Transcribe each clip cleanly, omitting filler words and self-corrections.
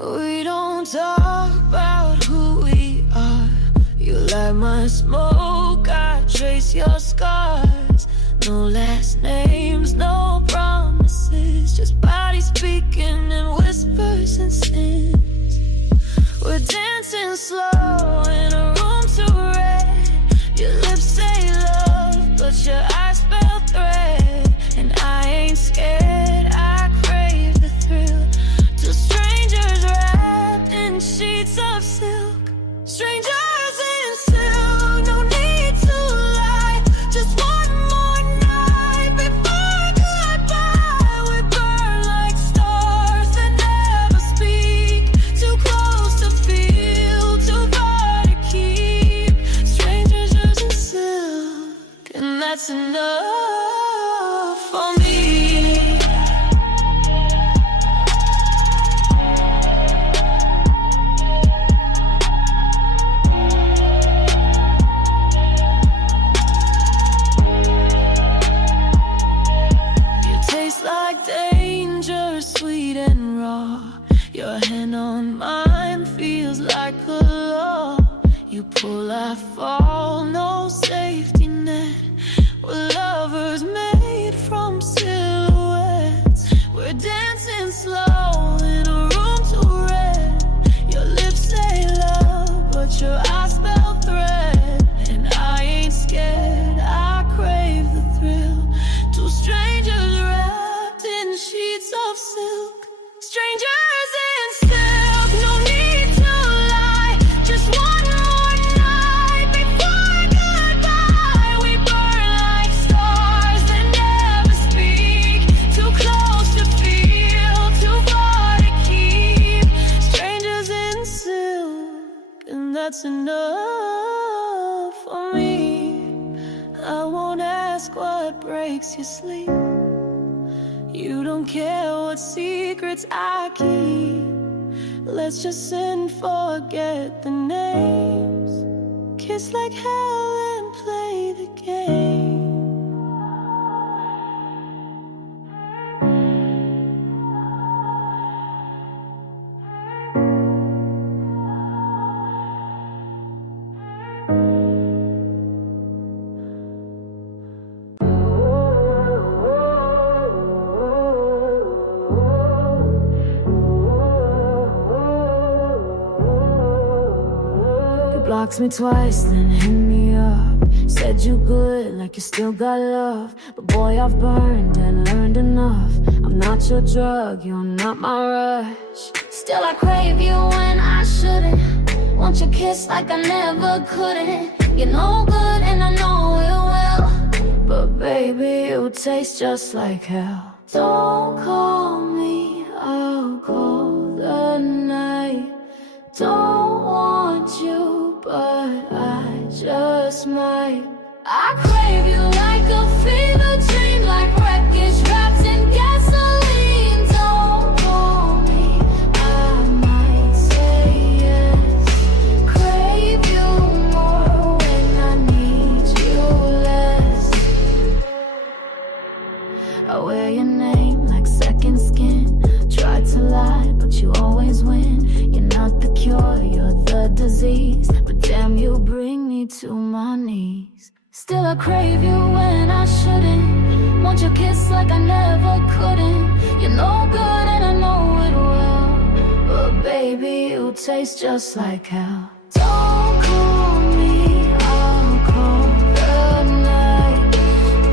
We don't talk about who we are. You light my smoke, I trace your scars. No last names, no promises, just bodies speaking in whispers and sins. We're dancing slow in a room too red. Your lips say love, but your eyes spell threat. And I ain't scared, I crave the thrill. Two strangers wrapped in sheets of silk. Strangers in silk, no need to lie. Just one more night before goodbye. We burn like stars that never speak. Too close to feel, too far to keep. Strangers in silk, and that's enough for me. Like danger, sweet and raw. Your hand on mine feels like a law. You pull, I fall, no safety net. We're lovers made from silhouettes. We're dancing slow in a room too red. Your lips say love, but your eyes spell threat. And I ain't scared, I crave the thrill. Two strangers wrapped in sheets of silk. Strangers in silk, no need to lie. Just one more night before goodbye. We burn like stars that never speak. Too close to feel, too far to keep. Strangers in silk, and that's enough for me. I won't ask what breaks your sleep. You don't care what secrets I keep. Let's just sin, forget the names. Kiss like hell and play the game. Blocks me twice, then hit me up. Said you good, like you still got love. But boy, I've burned and learned enough. I'm not your drug, you're not my rush. Still I crave you when I shouldn't. Want your kiss like I never couldn't. You're no good and I know it well. But baby, you taste just like hell. Don't call me, I'll call the night. Don't want you, but I just might. I crave you like a fever dream, like wreckage wrapped in gasoline. Don't call me, I might say yes. Crave you more when I need you less. I wear your name like second skin. Tried to lie, but you always win. You're not the cure, you're the disease. But damn, you bring me to my knees. Still I crave you when I shouldn't. Want your kiss like I never couldn't. You're no good and I know it well. But baby, you taste just like hell. Don't call me, I'll call the night.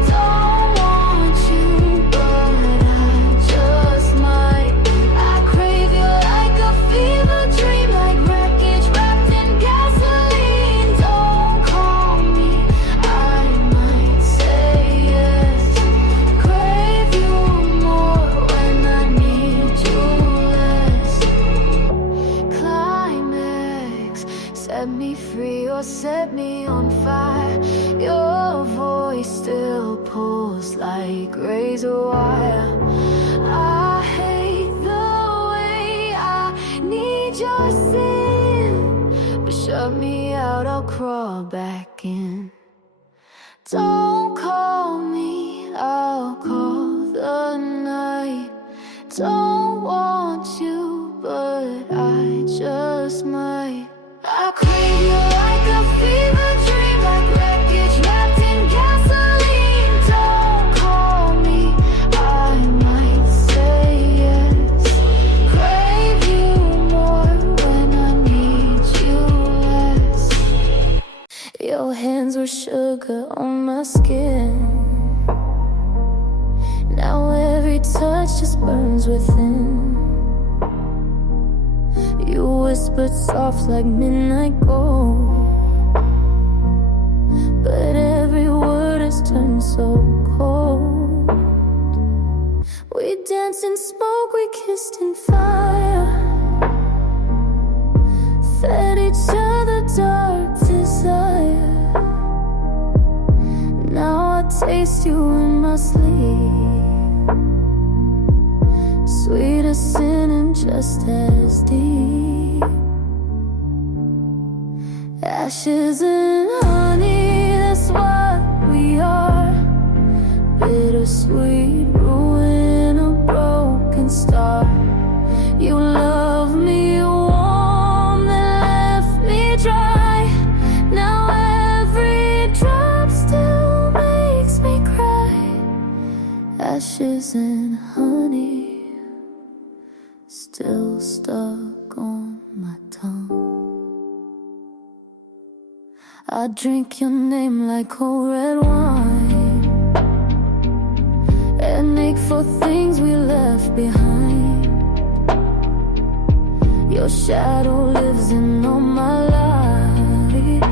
Don't want you, but I just might. I crave you like a fever dream, like wreckage wrapped in gasoline. Don't call me, I might say yes. Crave you more when I need you less. Climax, set me free or set me on fire. Your voice still pulls like razor wire. I hate the way I need your sin, but shut me out, I'll crawl back in. Don't call me, I'll call the night. Don't want you, but whispered soft like midnight gold. But every word has turned so cold. We danced in smoke, we kissed in fire, fed each other dark desire. Now I taste you in my sleep, sweet as sin and just as deep. Ashes and honey, that's what we are. Bittersweet ruin, a broken star. You love me warm, then left me dry. Now every drop still makes me cry. Ashes and honey, still stuck on my tongue. I drink your name like cold red wine, and ache for things we left behind. Your shadow lives in all my life,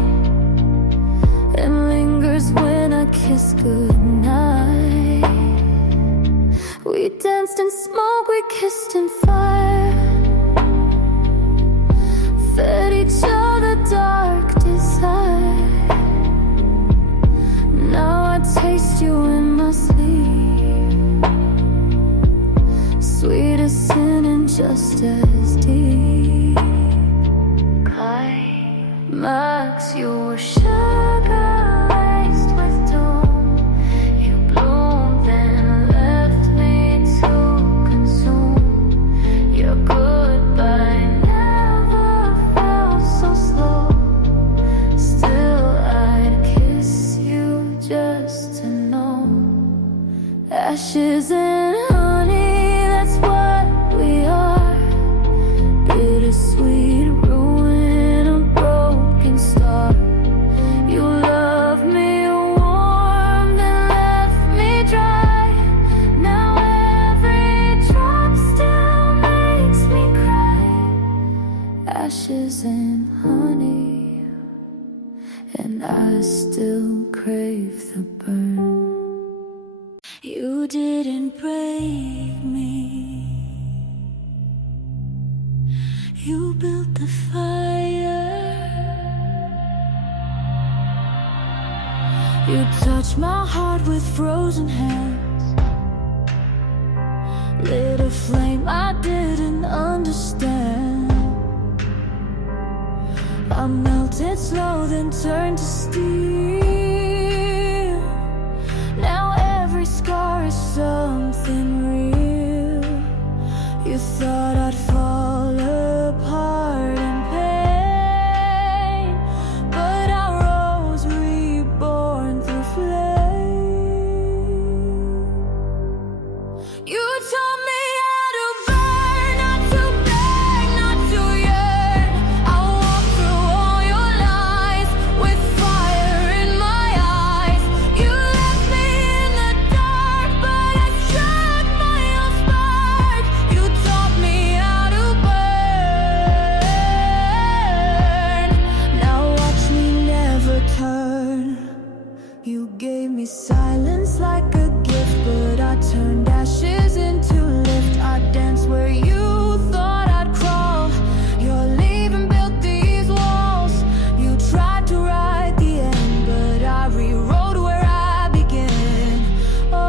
and lingers when I kiss goodnight. We danced in smoke, we kissed in fire, fed each other dark desire. Now I taste you in my sleep, sweet as sin and just as deep. Climax, you were sugar laced with doom. You bloomed then left me to consume. Your goodbye never felt so slow. Still I'd kiss you just to know. Ashes and honey, that's what we are. Bittersweet ruin, a broken star. You love me warm, then left me dry. Now every drop still makes me cry. Ashes and honey, and I still crave the burn. You didn't break me, you built the fire. You touched my heart with frozen hands, lit a flame I didn't understand. I melted slow, then turned to steel. Now every scar is something real. You thought I'd fall apart in pain, but I rose reborn through flame. You taught me how to burn, not to beg, not to yearn. I walked through all your lies with fire in my eyes. You left me in the dark, but I struck my own spark. You taught me how to burn. Now watch me never turn. You gave me silence like a gift, but I turned ashes into lift. I danced where you thought I'd crawl. Your leaving built these walls. You tried to write the end, but I rewrote where I began. Oh,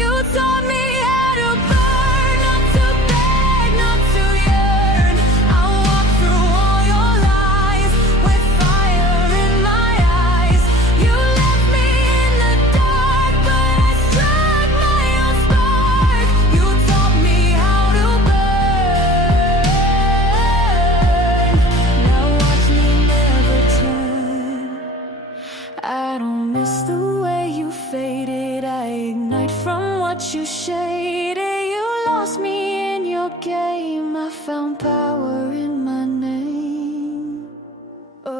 you taught me how to burn, not to beg, not to yearn. I walked through all your lies with fire in my eyes. You left me in the dark, but I struck my own spark. You taught me how to burn. Now watch me never turn. I don't miss the way you faded. I ignite from what you shaded. You lost me in your game. I found power in my name. Oh.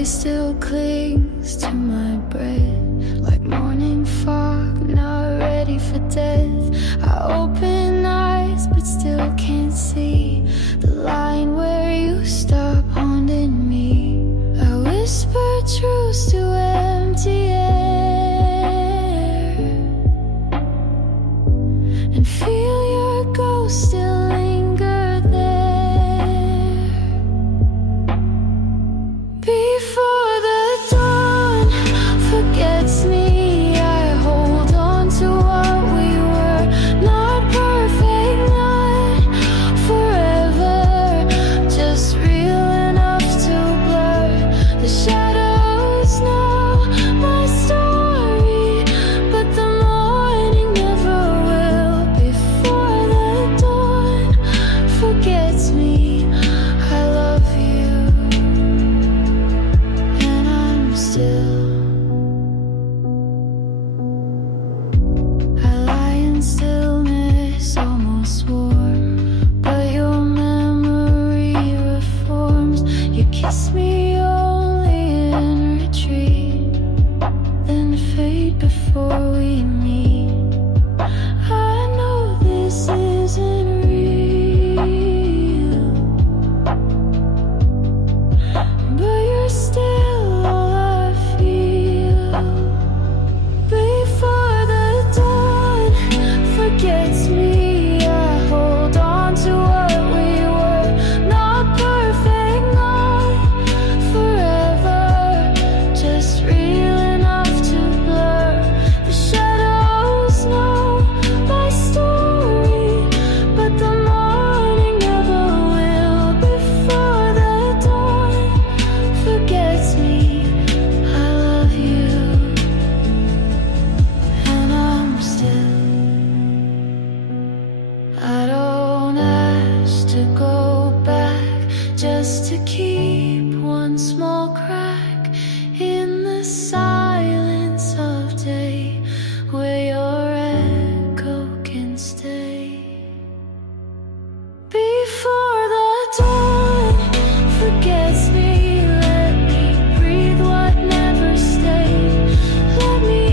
voice still clings to my breath, like morning fog, not ready for death. I open eyes but still can't see the line where you stop haunting me. I whisper truths to empty air and feel your ghost still linger there. Before the dawn forgets me, I hold on to what we were. Not perfect, not forever, just real enough to blur the shadows. Know my story, but the morning never will. Before the dawn forgets me, I love you, and I'm still. I lie in stillness, almost warm, but your memory reforms. You kiss me only in retreat, then fade before we meet. I know this isn't real, but you're still all I feel. Before the dawn forgets me, I hold on to what we were. Not perfect, not forever, just real enough to blur the shadows. Know my story, but the morning never will. Before the dawn forgets me, I love you, and I'm still. I don't ask to go back, just to keep one small crack in the silence of day, where your echo can stay. Before the dawn forgets me, let me breathe what never stayed. Let me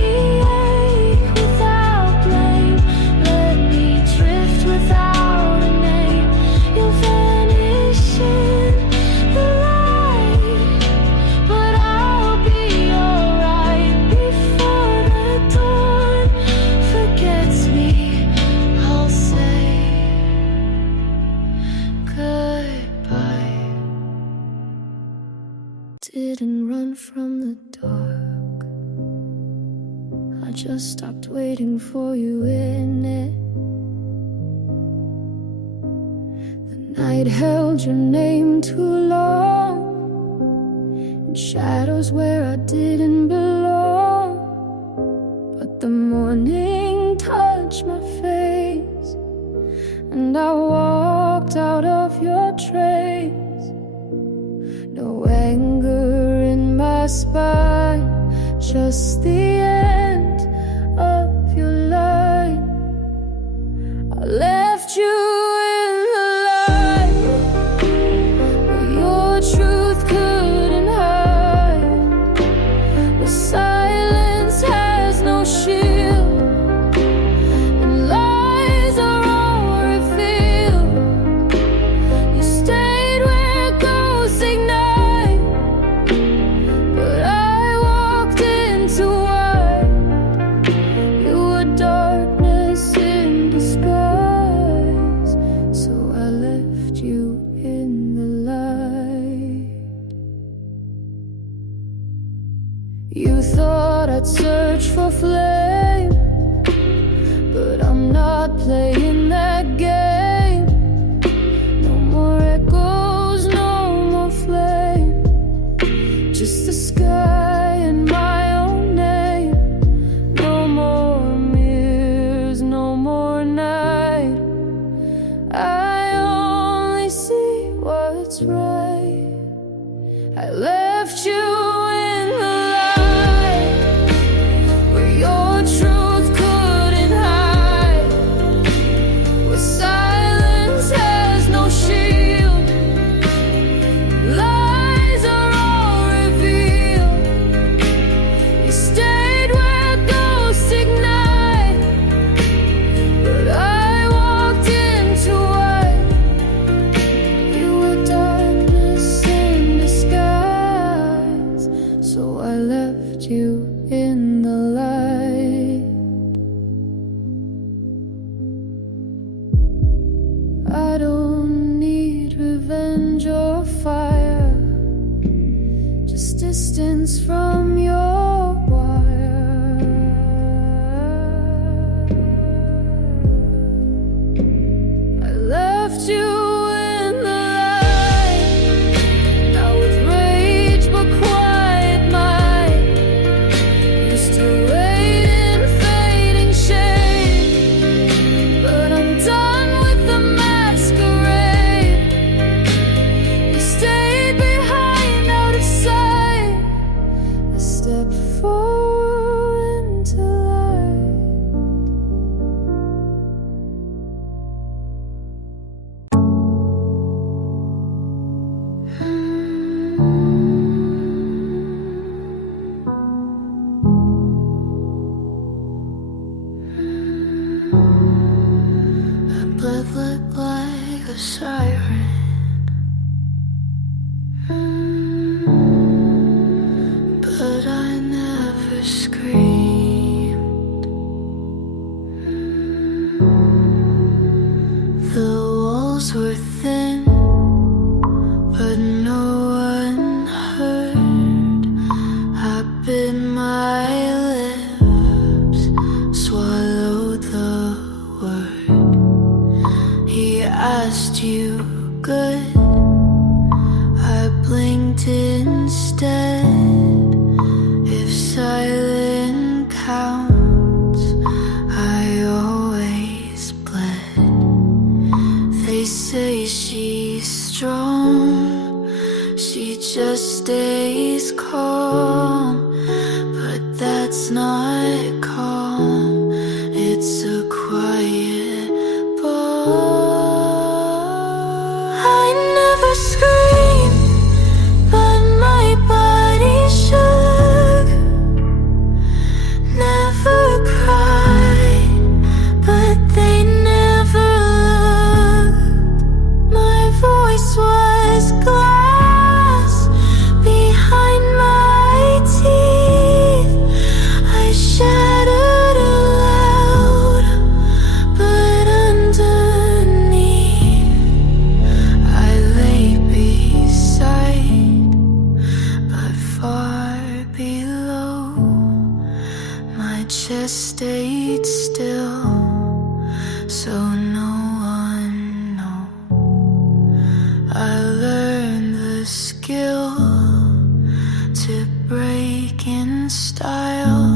ache without blame, let me drift without a name. You'll vanish in the light, but I'll be alright. Before the dawn forgets me, I'll say goodbye. Didn't run from the dark, I just stopped waiting for you in it. The night held your name too long, in shadows where I didn't belong. But the morning touched my face, and I walked out of your trace. No anger in my spine, just the end of your line. I left you in the light, where your truth couldn't hide, where silence has no shield, and lies are all revealed. You stayed where ghosts ignite, but I walked into what distance from your wire. I left you in the light, now with rage but quiet might. You still wait in fading shade, but I'm done with the masquerade. You stayed behind out of sight. I step forward into light. Her blood looked like a siren. But I never screamed. The walls were thin, but no one heard. I bit my lips, swallowed the word. He asked you good, I blinked instead. If silent counts, I always bled. They say she's strong, she just stays calm, but that's not calm, it's a quiet bomb. I never screamed, but my body shook. Never cried, but they never looked. My voice was glass behind my teeth. I shattered aloud, but underneath I lay beside, but far below. My chest stayed still, so no one know. I learned the skill to break in style,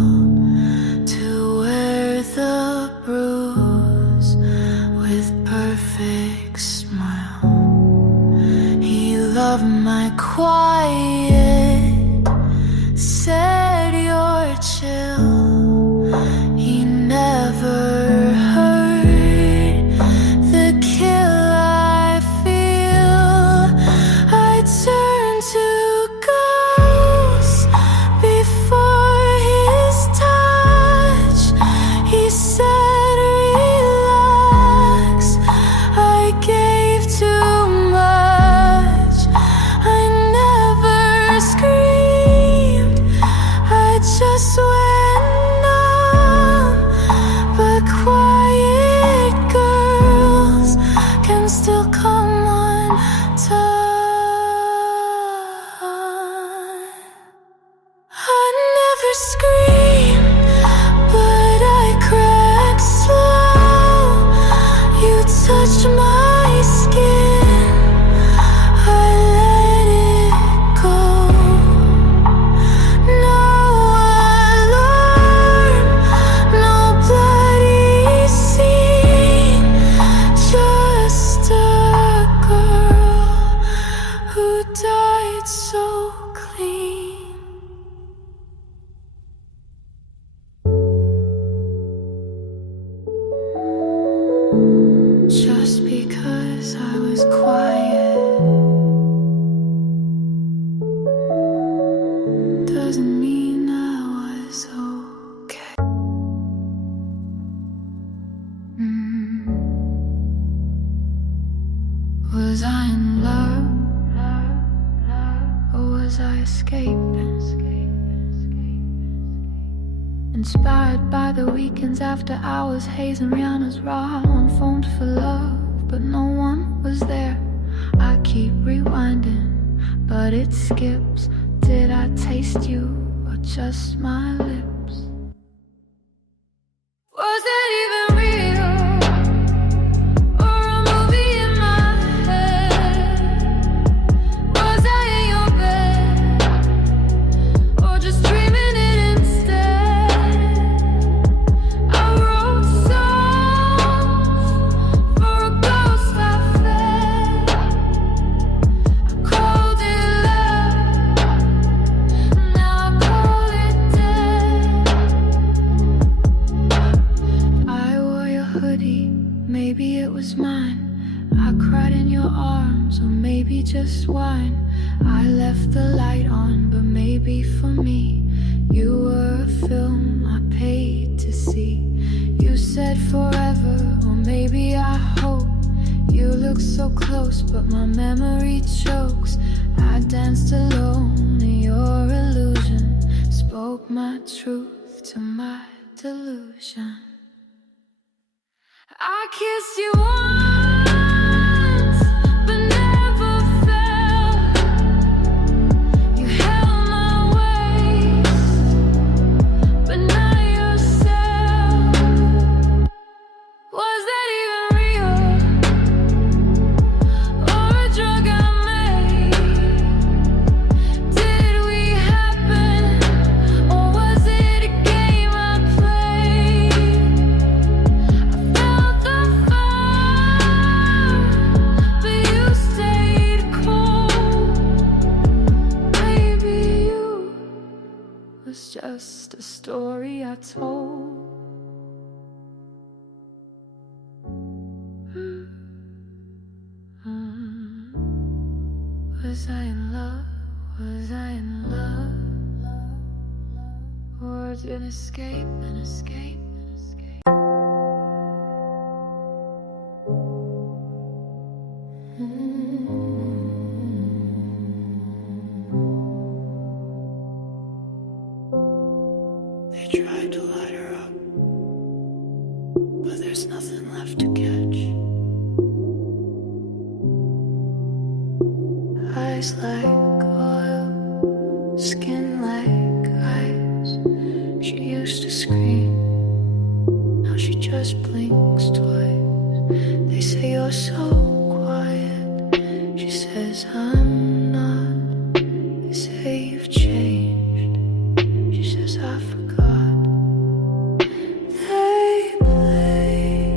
to wear the bruise with perfect smile. He loved my quiet, said you're chill. He never heard the kill I feel. I turned to ghost before his touch. He said relax, I gave too much. I never screamed, I just went numb. But quiet girls can still come undone. I never screamed, but I cracked slow. You touched my skin, I let it go. No alarm, no bloody scene, just a girl who died so clean. Just because I was quiet doesn't mean I was okay. Was I in love, or was I escaping? Inspired by the weekends after hours, Haze and Rihanna's raw on phoned for love, but no one was there. I keep rewinding, but it skips Did I taste you or just my lips? Was it even real? Or a movie in my head? Was I in your bed? Or just dreaming it instead? I wrote songs for a ghost I fed. I called it love, now I call it dead. I wore your hoodie, maybe it was mine. I cried in your arms, or maybe just wine. I left the light on, but maybe for me you were a film I paid to see. You said forever, or maybe I hope. You look so close, but my memory chokes. I danced alone, and your illusion spoke my truth to my delusion. I kissed you once, but never felt. You held my waist, but not yourself. Was that even real? Or a drug I made? Did we happen? Or was it a game I played? I felt the fire, but you stayed cold. Maybe you was just a story I told. Was I in love? Was I in love? Or an escape, an escape, an escape? They tried to light her up, but there's nothing left to catch. Eyes like oil, skin like ice. She used to scream, now she just blinks twice. They say you're so quiet, she says I'm not. They say you've changed, she says I forgot. They play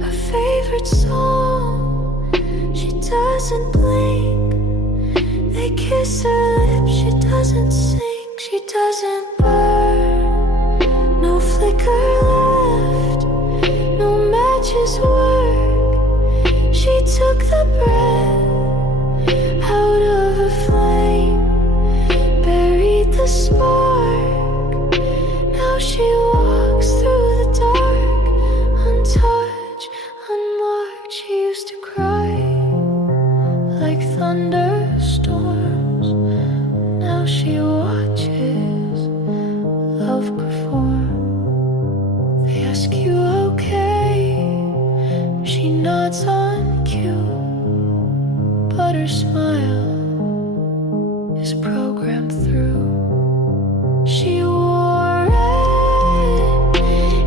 her favorite song, she doesn't blink. They kiss her lips, she doesn't sing, she doesn't burn. No flicker left, no matches work. She took the breath out of a flame, buried the spark. Now she walks through the dark, untouched, unmarked. She used to cry like thunderstorms. Now she watches love perform. They ask you okay, she nods on cue, but her smile is programmed through. She wore it,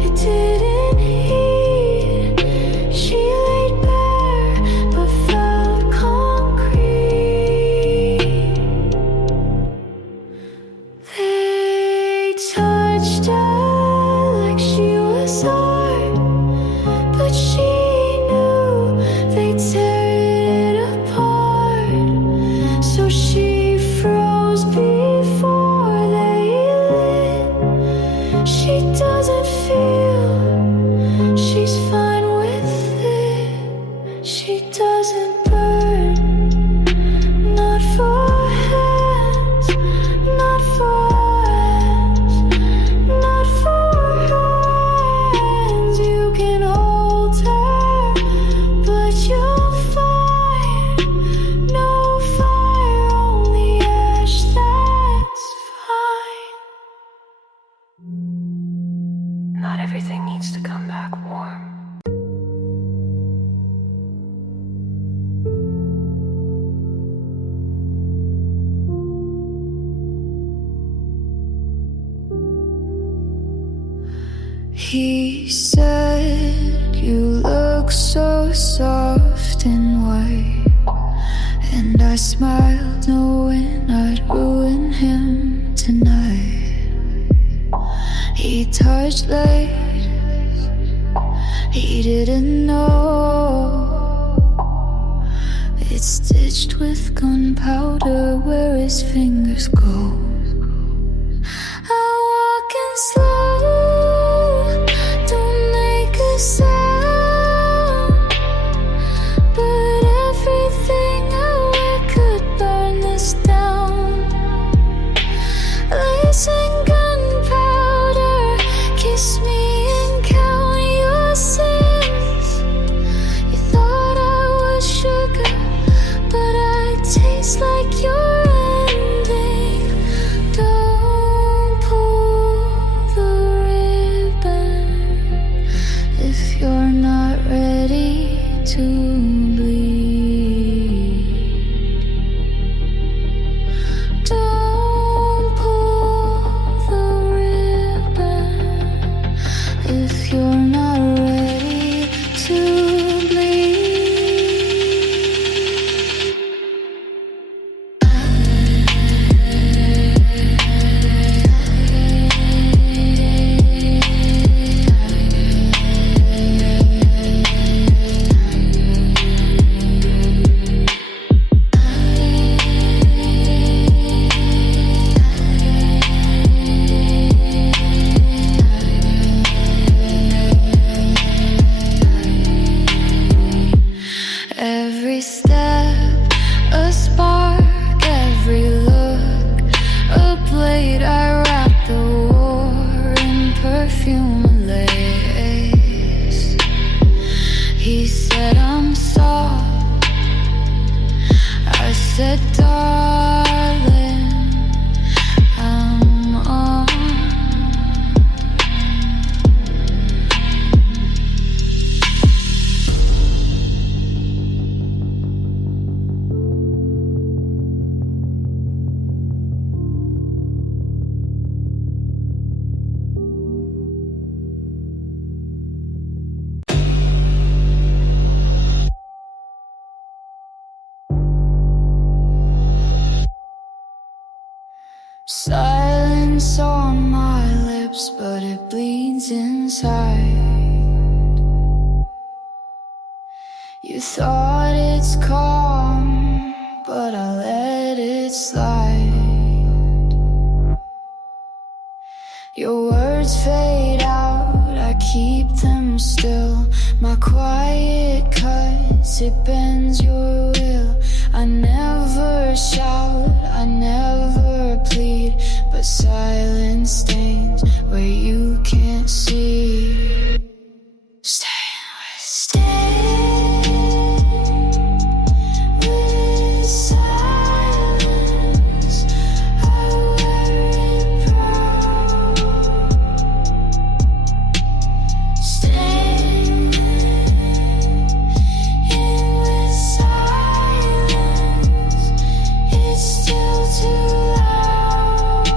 it didn't heat. She laid bare, but felt concrete. They touched her like she was art, but she knew they'd tear it apart. So she froze before they lit. She doesn't feel, she's fine with it. She doesn't burn, not for hands, not for hands, not for hands. You can hold her, but you'll find no fire, only ash. That's fine. Not everything needs to come back warm. He said, "You look so soft and white," and I smiled, knowing I'd ruin him tonight. He touched late, he didn't know it's stitched with gunpowder where his fingers go. I'm walking slow, don't make a sound, but everything I wear could burn this down. Lacing gunpowder, kiss me and count your sins. You thought I was sugar, but I taste like your ending. Don't pull the ribbon if you're not ready to bleed. Don't pull the ribbon if you're not ready to bleed. Every step, a spark, every look, a blade. I wrap the war in perfume and lace. He said I'm soft, I said darling, I'm on. Silence on my lips, but it bleeds inside. You thought it's calm, but I let it slide. Your words fade out, I keep them still. My quiet cuts, it bends your will. I never shout, I never plead, but silence stains where you can't see. Stay with silence. I wear it proud. Stay with silence. It's still too loud.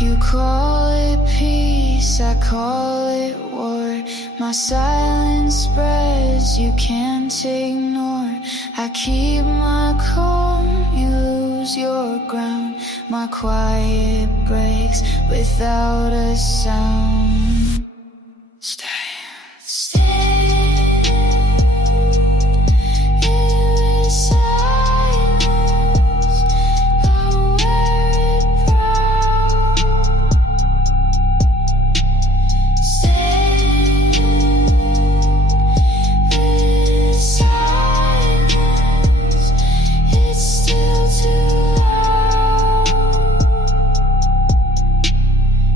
You call it peace, I call it war. My silence spreads, you can't ignore. I keep my calm, you lose your ground. My quiet breaks without a sound. Stay in silence. I wear it proud. Stay in silence. It's still too loud.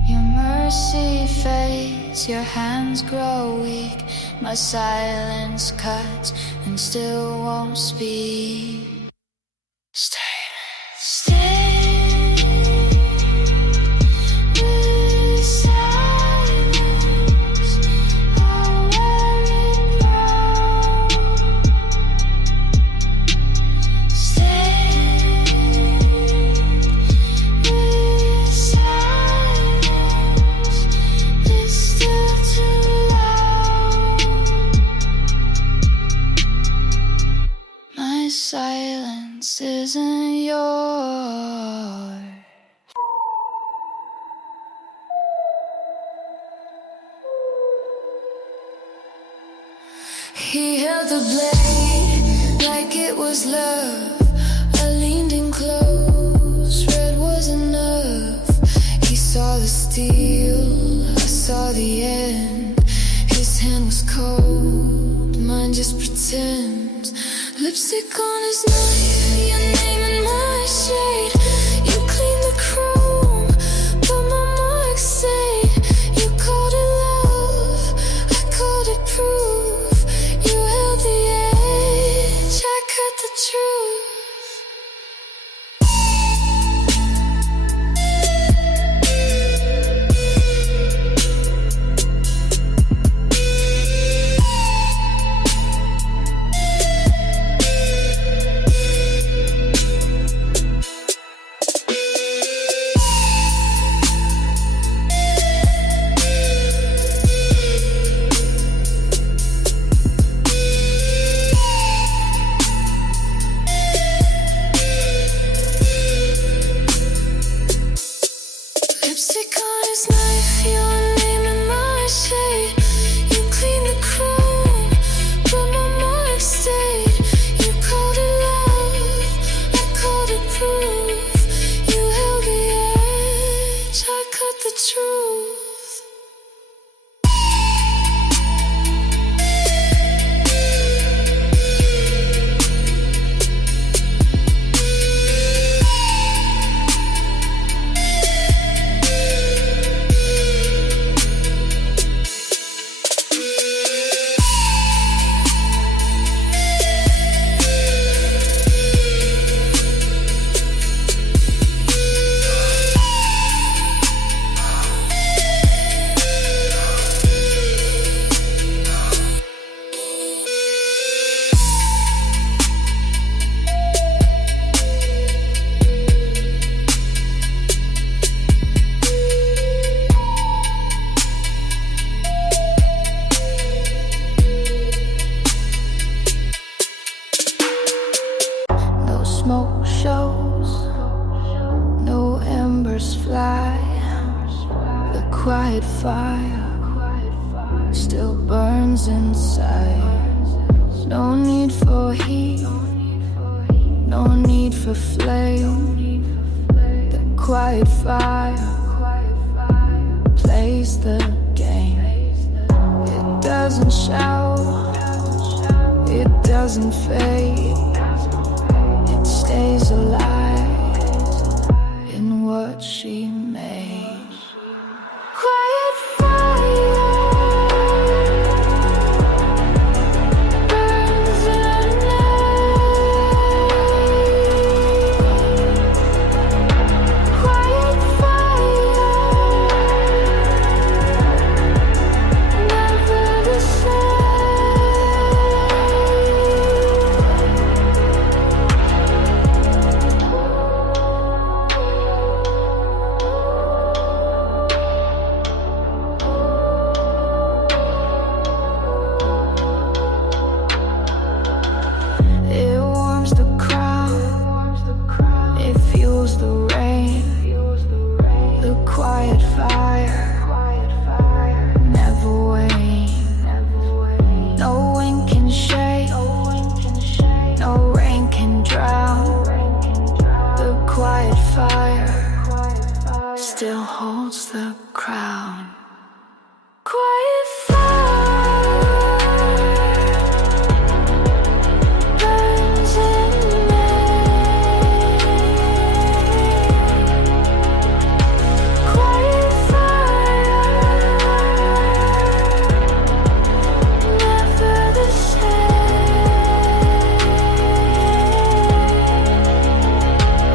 Your mercy fades, your hands grow weak. My silence cuts and still won't speak. Stay with silence. I wear it proud. Stay with silence. the blade like it was love. I leaned in close, red was enough. He saw the steel, I saw the end. His hand was cold, mine just pretends. Lipstick on his knife, your name in my shade. You clean the chrome, but my mark stayed. You called it love, I called it proof. You held the edge, I cut the truth. Lipstick on his knife, your name in my shade. You clean the chrome, but my mark stayed. You called it love, I called it proof. You held the edge, I cut the truth. No smoke shows, no embers fly. The quiet fire still burns inside. No need for heat, no need for flame. The quiet fire plays the game. It doesn't shout, it doesn't fade. It stays alive in what she made. Quiet fire burns in the night. Quiet fire, never the It warms the crown, it fuels the rain. The quiet fire never wane. No wind can shake, no rain can drown. The quiet fire still holds the crown. Quiet fire burns in me. Quiet fire, never the same.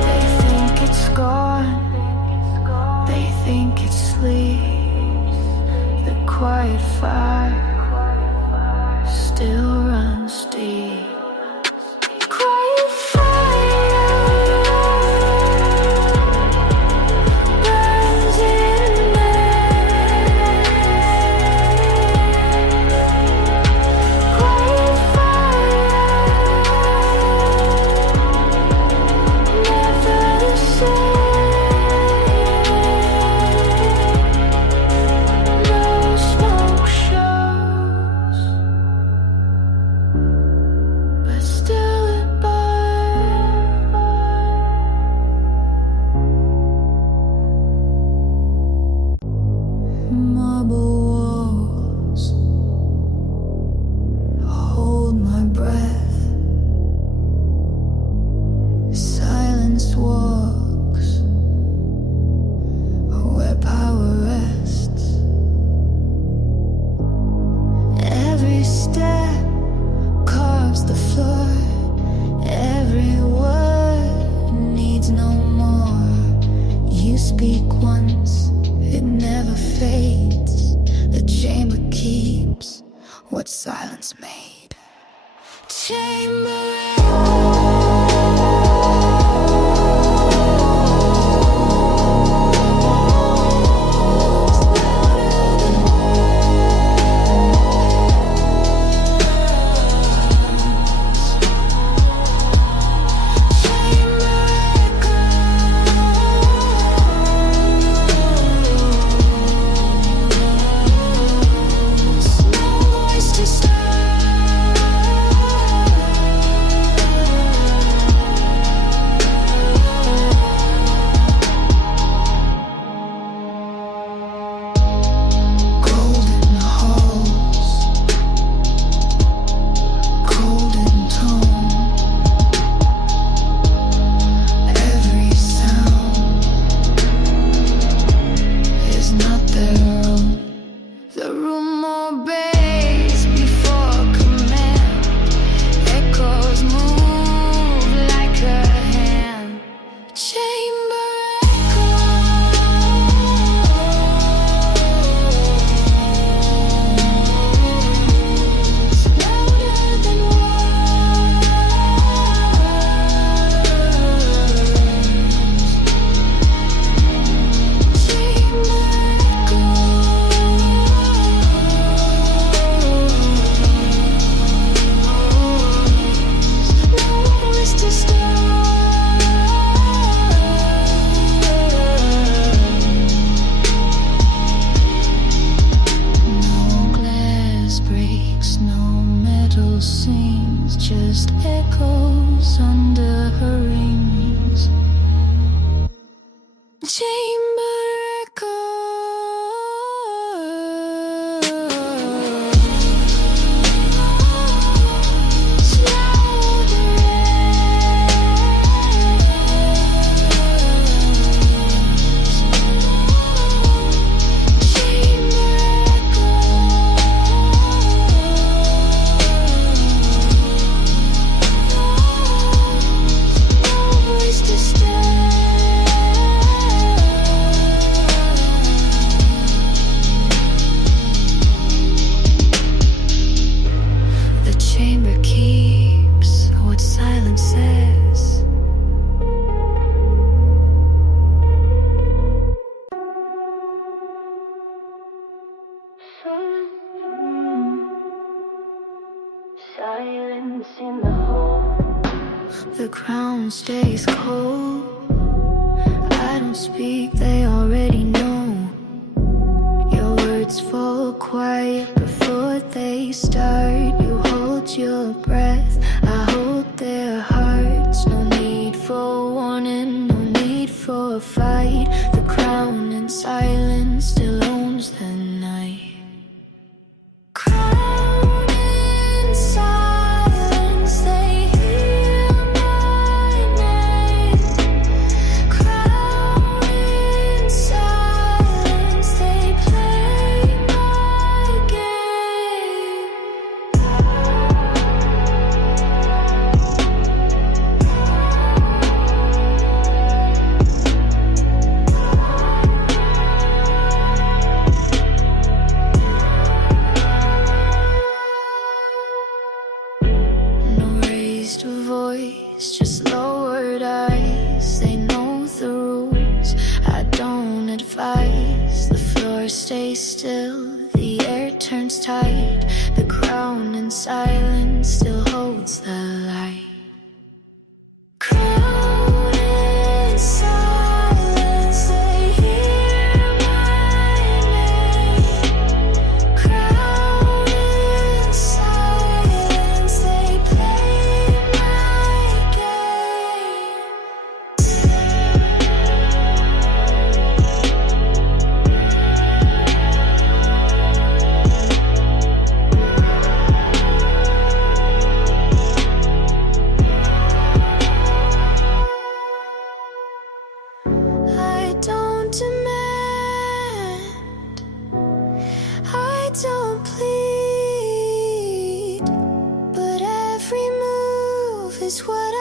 They think it's gone, they think it sleeps. The quiet fire still runs deep. Quiet fire burns in me. Quiet fire, never the same. No smoke show. marble walls. Hold my breath. Silence walks where power rests. Every step carves the floor. Every word needs no more. You speak once, it never fades. The chamber keeps what silence made. Chamber. Just echoes under her rings. Chamber silence in the hole. The crown stays cold. I don't speak, they already know. Your words fall quiet before they start. You hold your breath, I hold their hearts. No need for warning, no need for a fight. The crown in silence still owns the night. Voice, just lowered eyes. They know the rules, I don't advise. The floor stays still, the air turns tight. The crown in silence still holds the light. Crown in silence, they hear my name. Crown in silence, they play my game. complete, but every move is what